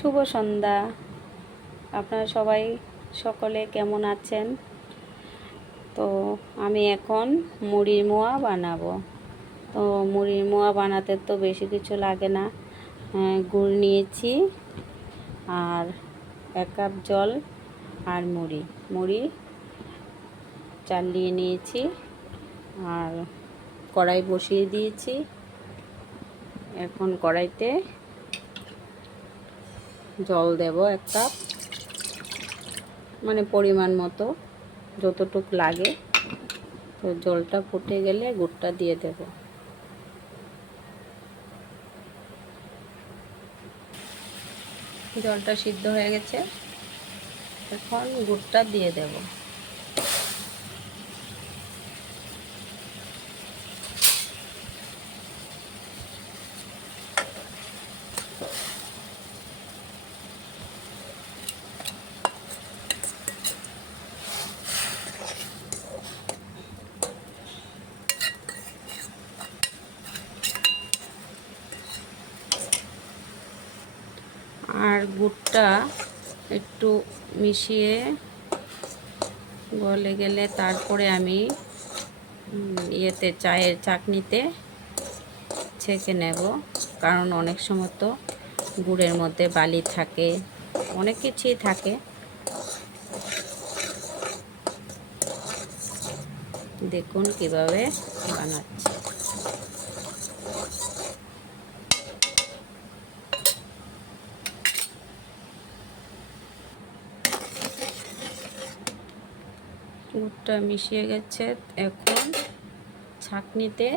শুভ সন্ধ্যা। আপনারা সবাই সকলে কেমন আছেন? তো আমি এখন মুড়ির মোয়া বানাবো। তো মুড়ির মোয়া বানাতে তো বেশি কিছু লাগে না। গুড় নিয়েছি আর 1 কাপ জল আর মুড়ি চালিয়ে নিয়েছি আর কড়াই বসিয়ে দিয়েছি। এখন কড়াইতে জল দেব 1 কাপ, মানে পরিমাণ মতো যতটুক লাগে। তো জলটা ফুটে গেলে গুড়টা দিয়ে দেব। জলটা সিদ্ধ হয়ে গেছে, এখন গুড়টা দিয়ে দেব। আর গুড়টা একটু মিশিয়ে গলে গেলে তারপরে আমি চায়ের চাকনিতে ছেঁকে নেব, কারণ অনেক সময় তো গুড়ের মধ্যে বালি থাকে, অনেক কিছুই থাকে। দেখুন কিভাবে বানাচ্ছি। গুড়টা মিশিয়ে গেছে, এখন ছাঁকনিতে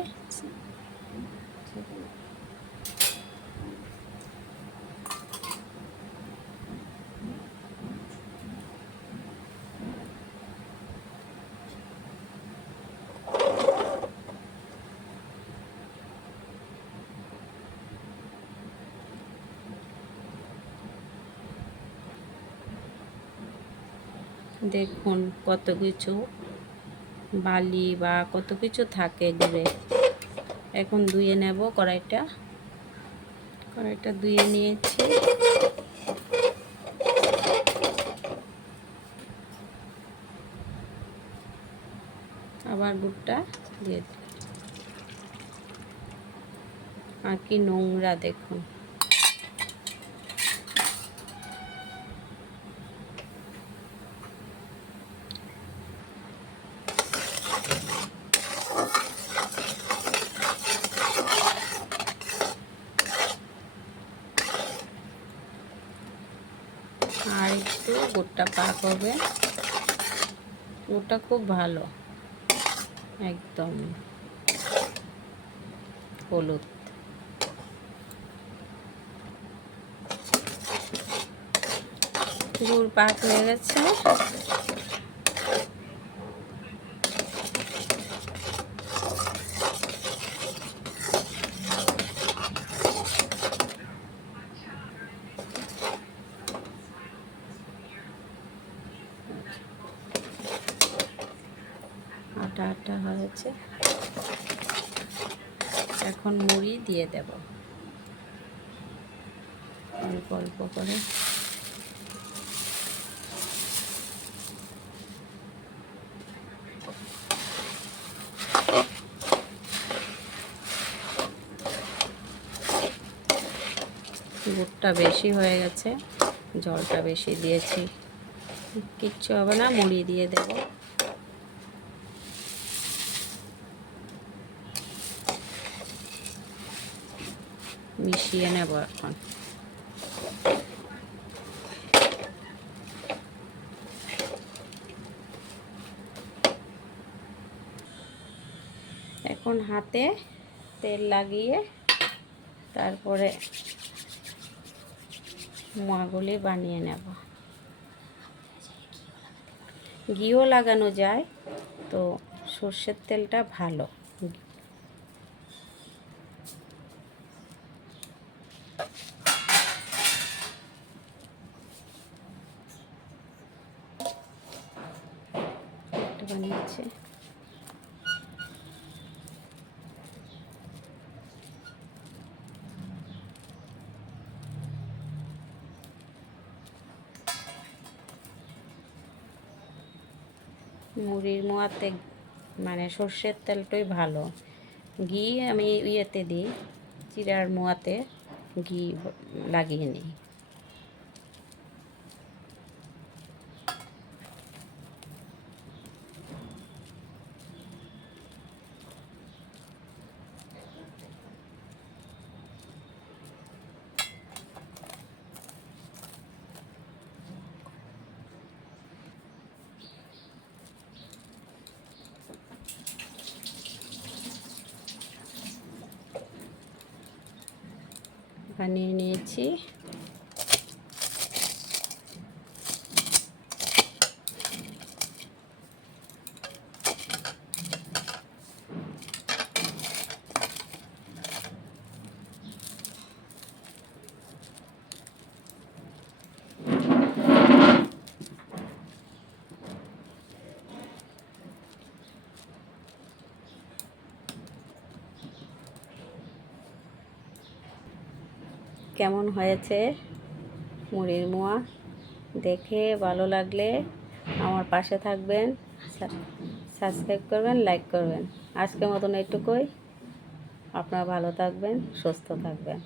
দেখুন কত কিছু বালি বা কত কিছু থাকে গুড়ে। এখন ধুয়ে নেব কড়াইটা ধুয়ে নিয়েছি। আবার গুড়টা দিয়ে দিই। আর কি নোংরা দেখুন। আর একটু গুড়টা পাক হবে। গুড়টা খুব ভালো, একদম হলুদ। গুড় পাক হয়ে গেছে। আটা আটা হয়েছে, এখন মুড়ি দিয়ে দেব অল্প অল্প করে। গুড়টা বেশি হয়ে গেছে, জলটা বেশি দিয়েছি, কিচ্ছু হবে না, মুড়ি দিয়ে দেব। মিশিয়ে নেব এখন। এখন হাতে তেল লাগিয়ে তারপরে মোয়াগুলি বানিয়ে নেব। ঘিও লাগানো যায়, তো সর্ষের তেলটা ভালো। বানিয়েছে মুড়ির মোয়াতে মানে সর্ষের তেলটাই ভালো। ঘি আমি ইয়েতে দিই, চিড়ার মোয়াতে ঘি লাগিয়ে নিই। বানিয়ে নিয়েছি। কেমন হয়েছে মুড়ির মোয়া? দেখে ভালো লাগলে আমার পাশে থাকবেন, সাবস্ক্রাইব করবেন, লাইক করবেন। আজকের মতন এইটুকুই। আপনারা ভালো থাকবেন, সুস্থ থাকবেন।